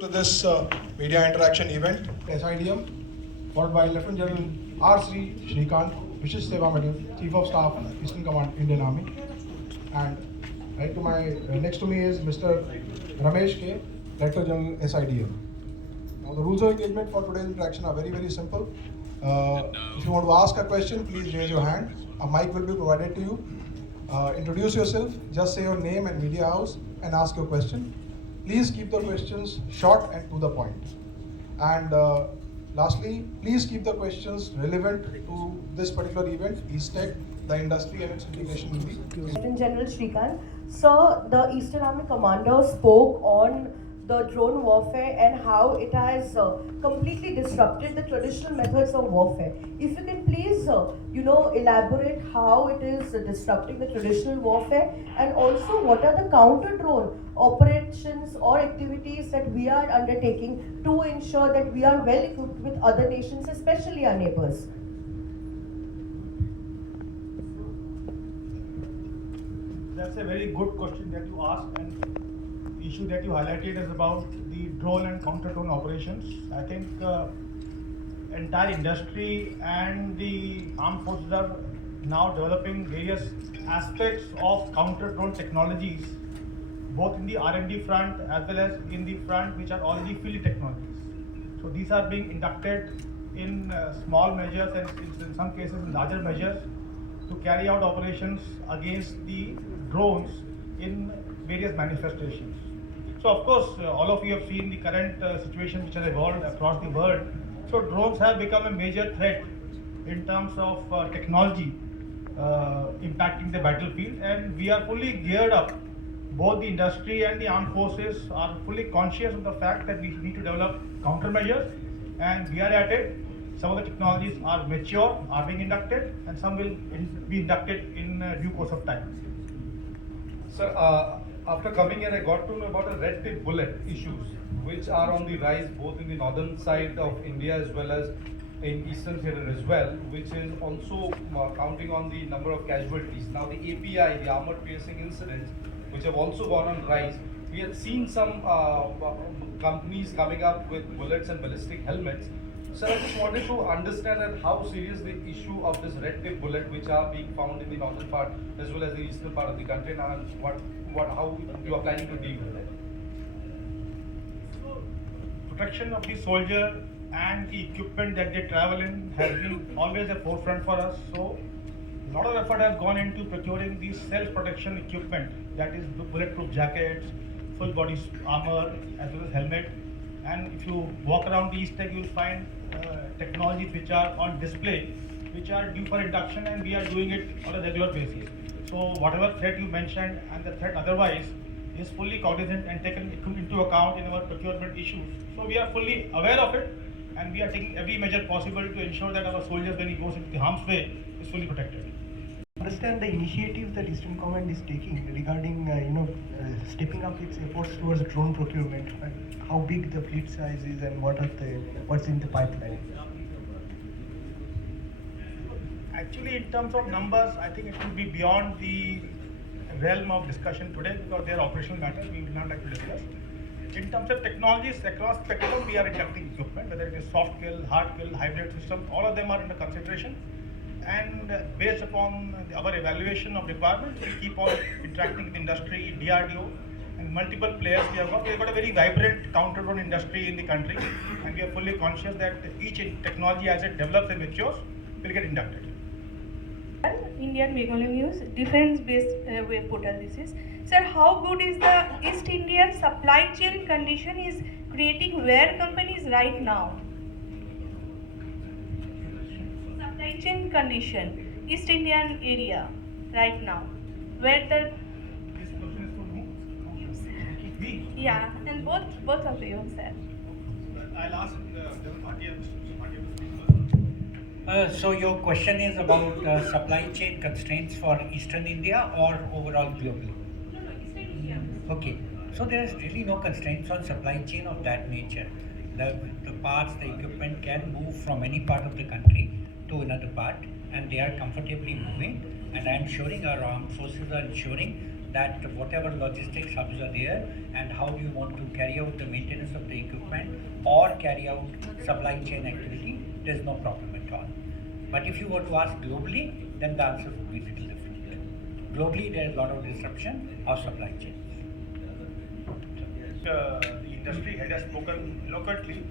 To this media interaction event, SIDM, followed by Lieutenant General R. Sri Shrikant, Vishish Seva Medal, Chief of Staff, Eastern Command, Indian Army. And right to my next to me is Mr. Ramesh K, Director General SIDM. Now the rules of engagement for today's interaction are very, very simple. If you want to ask a question, please raise your hand. A mic will be provided to you. Introduce yourself, just say your name and media house and ask your question. Please keep the questions short and to the point. And lastly, please keep the questions relevant to this particular event, East Tech, the industry and its integration in the Lieutenant General Shrikant, sir, the Eastern Army commander spoke on the drone warfare and how it has completely disrupted the traditional methods of warfare. If you can please, elaborate how it is disrupting the traditional warfare, and also what are the counter drone operations or activities that we are undertaking to ensure that we are well equipped with other nations, especially our neighbors. That's a very good question that you asked, and the issue that you highlighted is about the drone and counter drone operations. I think entire industry and the armed forces are now developing various aspects of counter drone technologies, both in the R&D front as well as in the front which are already field technologies. So these are being inducted in small measures and in some cases in larger measures to carry out operations against the drones in various manifestations. So of course, all of you have seen the current situation which has evolved across the world. So drones have become a major threat in terms of technology impacting the battlefield, and we are fully geared up. Both the industry and the armed forces are fully conscious of the fact that we need to develop countermeasures, and we are at it. Some of the technologies are mature, are being inducted, and some will be inducted in due course of time. Sir, after coming here, I got to know about the red tip bullet issues, which are on the rise both in the northern side of India as well as in eastern theatre as well, which is also counting on the number of casualties. Now the API, the armored piercing incidents, which have also gone on rise. We have seen some companies coming up with bullets and ballistic helmets. Sir, I just wanted to understand that how serious the issue of this red tip bullet, which are being found in the northern part as well as the eastern part of the country, now, and how you are planning to deal with it. Protection of the soldier and the equipment that they travel in has been always a forefront for us. So a lot of effort has gone into procuring the self-protection equipment, that is bulletproof jackets, full body armor, as well as helmet. And if you walk around the East Tech, you will find technologies which are on display, which are due for induction, and we are doing it on a regular basis. So whatever threat you mentioned and the threat otherwise is fully cognizant and taken into account in our procurement issues. So we are fully aware of it, and we are taking every measure possible to ensure that our soldiers, when he goes into the harm's way, is fully protected. Understand the initiative that Eastern Command is taking regarding stepping up its efforts towards drone procurement. How big the fleet size is and what's in the pipeline. Actually, in terms of numbers, I think it will be beyond the realm of discussion today because they are operational matters we would not like to discuss. In terms of technologies across spectrum, we are inducting equipment, whether it is soft kill, hard kill, hybrid systems, all of them are under consideration. And based upon our evaluation of requirements, we keep on interacting with industry, DRDO, and multiple players we have got. We have got a very vibrant counter drone industry in the country, and we are fully conscious that each technology as it develops and matures will get inducted. Indian Bengali News, defense-based web portal this is. Sir, how good is the East Indian supply chain condition is creating where companies right now? Supply chain condition, East Indian area right now, where the This question is for you, sir. me. Yeah, and both of you, sir. I'll ask General Bhatia. So your question is about supply chain constraints for Eastern India or overall globally? No, Eastern India. Okay, so there is really no constraints on supply chain of that nature. The parts, the equipment can move from any part of the country to another part, and they are comfortably moving. And I am ensuring our armed forces are ensuring that whatever logistics hubs are there and how do you want to carry out the maintenance of the equipment or carry out supply chain activity, there's no problem at all. But if you were to ask globally, then the answer would be little different. Globally, there is a lot of disruption of supply chain. The industry head has spoken eloquently.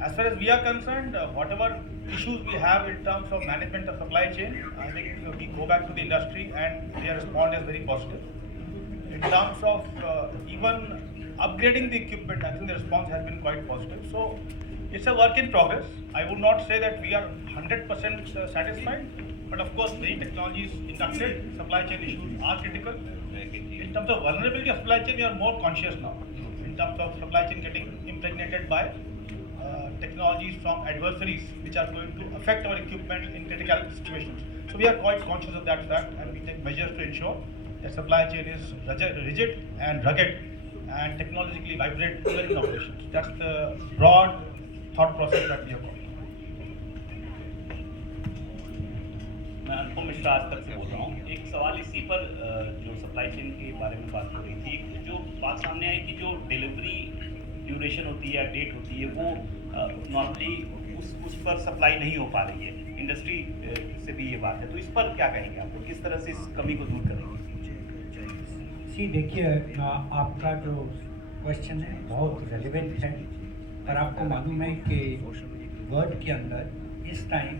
As far as we are concerned, whatever issues we have in terms of management of supply chain, I think we go back to the industry and their response is very positive. In terms of even upgrading the equipment, I think the response has been quite positive. So it's a work in progress. I would not say that we are 100% satisfied, but of course, many technologies inducted, supply chain issues are critical. In terms of vulnerability of supply chain, we are more conscious now. In terms of supply chain getting impregnated by technologies from adversaries which are going to affect our equipment in critical situations. So we are quite conscious of that fact and we take measures to ensure that supply chain is rigid and rugged and technologically vibrant even in operations. That's the broad thought process that we have got. मैं अनुपम मिश्रा आज तक से बोल रहा हूँ। एक सवाल इसी पर जो सप्लाई चेन के बारे में बात हो रही थी, जो बात सामने आई कि जो डिलीवरी ड्यूरेशन होती है, डेट होती है, वो नॉर्मली उस पर सप्लाई नहीं हो पा रही है। इंडस्ट्री से भी ये बात है, तो इस पर क्या कहेंगे आप, किस तरह से इस कमी को दूर करेंगे? सी देखिए, आपका जो क्वेश्चन है बहुत रेलिवेंट है, पर आपको मालूम है कि वर्ल्ड के अंदर इस टाइम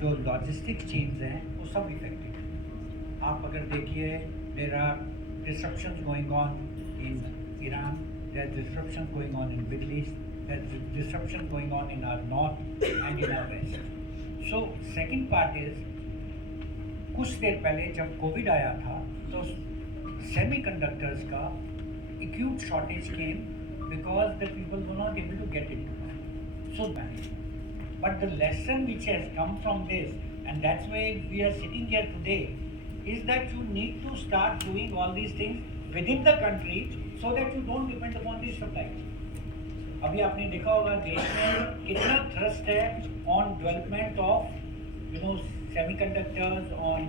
जो लॉजिस्टिक चेन्स हैं वो सब इफेक्टेड हैं। आप अगर देखिए, there are disruptions going on in Iran, there are disruptions going on in Middle East, there are disruption going on in our north and in our west. So second part is, कुछ देर पहले जब Covid आया था तो semiconductors का acute shortage came because the people were not able to get into it. So managed. But the lesson which has come from this, and that's why we are sitting here today, is that you need to start doing all these things within the country so that you don't depend upon these supplies. अभी आपने देखा होगा देश में कितना thrust है on development of semiconductors, on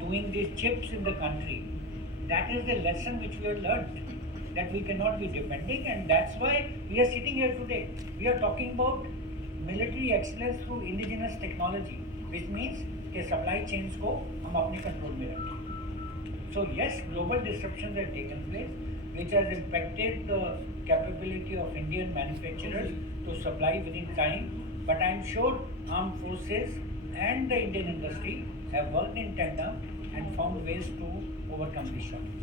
doing these chips in the country. That is the lesson which we have learned, that we cannot be depending, and that's why we are sitting here today. We are talking about military excellence through indigenous technology, which means कि supply chains को हम अपने control में रखें. So yes, global disruptions have taken place, which has impacted the capability of Indian manufacturers to supply within time. But I am sure armed forces and the Indian industry have worked in tandem and found ways to overcome this shortage.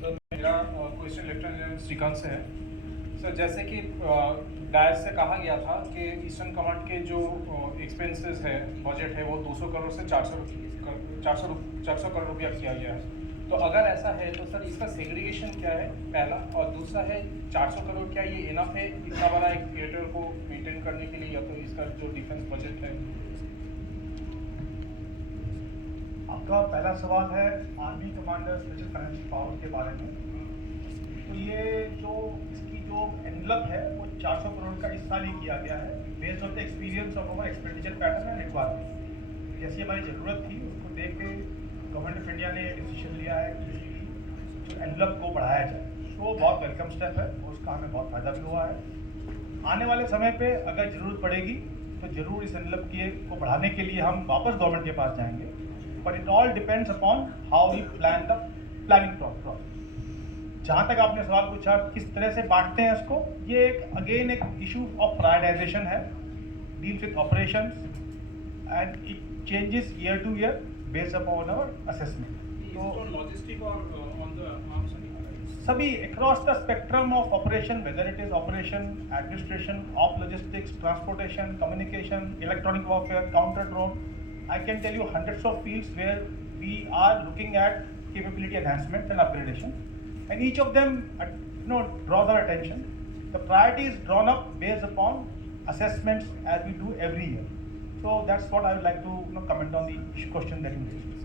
Sir, मेरा question lieutenant general Shrikant से है। Sir, जैसे कि DISE से कहा गया था कि ईस्टर्न कमांड के जो एक्सपेंसेस है, बजट है, वो 200 करोड़ से 400 करोड़ रुपया किया गया है। तो अगर ऐसा है तो सर इसका सेग्रीगेशन क्या है, पहला, और दूसरा है 400 करोड़ क्या ये इनफ है इतना बड़ा एक थिएटर को मेंटेन करने के लिए, या तो इसका जो डिफेंस बजट है? आपका पहला सवाल है army commander special financial power के बारे में। तो ये जो इसकी जो एनवलप है वो 400 करोड़ का इस साल ही किया गया है, based on the experience of our expenditure pattern and requirement. जैसी हमारी ज़रूरत थी उसको देख के गवर्नमेंट ऑफ इंडिया ने डिसीजन लिया है कि इसकी जो एनवलप को बढ़ाया जाए। तो बहुत वेलकम स्टेप है और उसका हमें बहुत फ़ायदा भी हुआ है। आने वाले समय पे अगर ज़रूरत पड़ेगी तो ज़रूर इस एनवलप को बढ़ाने के लिए हम वापस गवर्नमेंट के पास जाएंगे। But it all depends upon how we plan the planning process. जहाँ तक आपने सवाल पूछा किस तरह से बांटते हैं इसको, ये एक इशू ऑफ प्रायोरिटाइजेशन है, deals with operations and it changes year to year based upon our assessment. तो लॉजिस्टिक और ऑन द आर्म्स सभी across the spectrum of operation, whether it is operation, administration of logistics, transportation, communication, electronic warfare, counter drone, I can tell you hundreds of fields where we are looking at capability enhancement and upgradation, and each of them draws our attention. The priority is drawn up based upon assessments as we do every year. So that's what I would like to comment on the question that you raised.